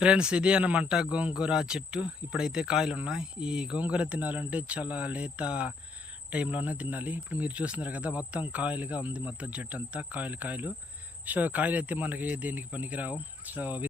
Friends ఇది అనమాట గోంగూర చెట్టు. ఇప్పుడైతే కాయలు ఉన్నాయి ఈ గోంగూర తినాలంటే చాలా లేత టైంలోనే తినాలి. ఇప్పుడు మీరు చూస్తున్నారు కదా మొత్తం కాయలుగా ఉంది మొత్తం చెట్టు అంతా కాయలు కాయలు. సో కాయలు అయితే మనకి దేనికి పనికిరావు. సో